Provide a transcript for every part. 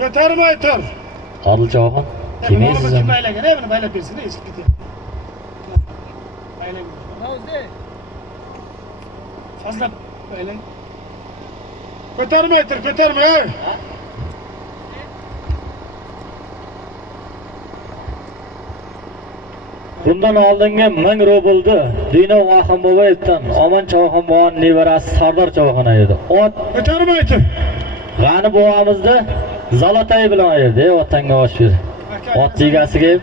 Ko'tarmay tur. Odiljon, kelmaysiz Kim ham. baylagan? Buni baylab bersin, eshik ketadi. Baylang. Ravzde. Fazla baylang. Ko'tarmay tur, ko'tarmay. Bundan oldingi 1000 rublni Dino Vahimboyevdan Omon Choyxonboyning nevarasi Sardor Choyxona edi. Ot Ko'tarmay tur. G'ani buvamizni Zolotay bilan edi, otanga osh ber. Ot egasiga.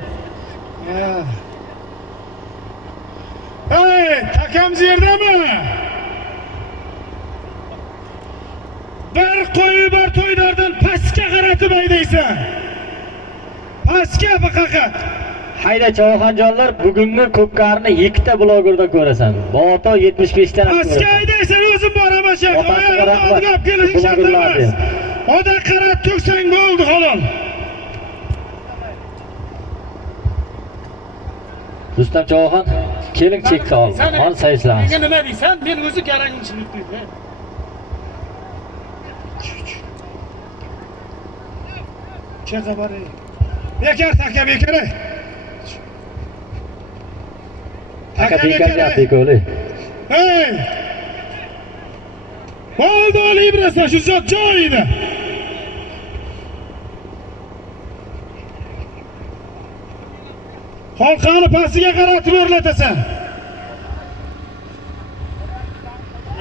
Hey, takam yerdami? Bir qo'yi bir to'ylardan pastga qaratib aydaysan. Pastga faqat. Hayda Choyxonjonlar, bugungi ko'pkarni ikkita blogerda ko'rasan. Boto 75 dan Pastga aydaysan, o'zim boraman shu. Olib kelishing shart emas. Oda qarab to'ksang bo'ldi xolos. Rustam Choyxon, keling chekka ol. Ol sayishlarni. Menga nima deysan? Men o'zi garangni ichini qo'ydim. Cheka bor. Bekar taka bekar. Taka bekar gapdi ko'li. Hey! Bo'ldi Librasa shu zot joyida. Halqani pastiga qaratib o'rlatasan.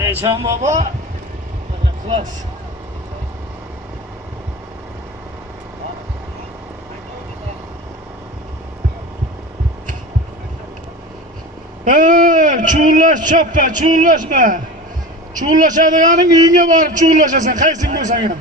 Eshon bobo. Xlos. Chuvallash choppa, chuvallashma. Chuvallashadiganing uyingga borib chuvallashasan, qaysing bo'lsang ham.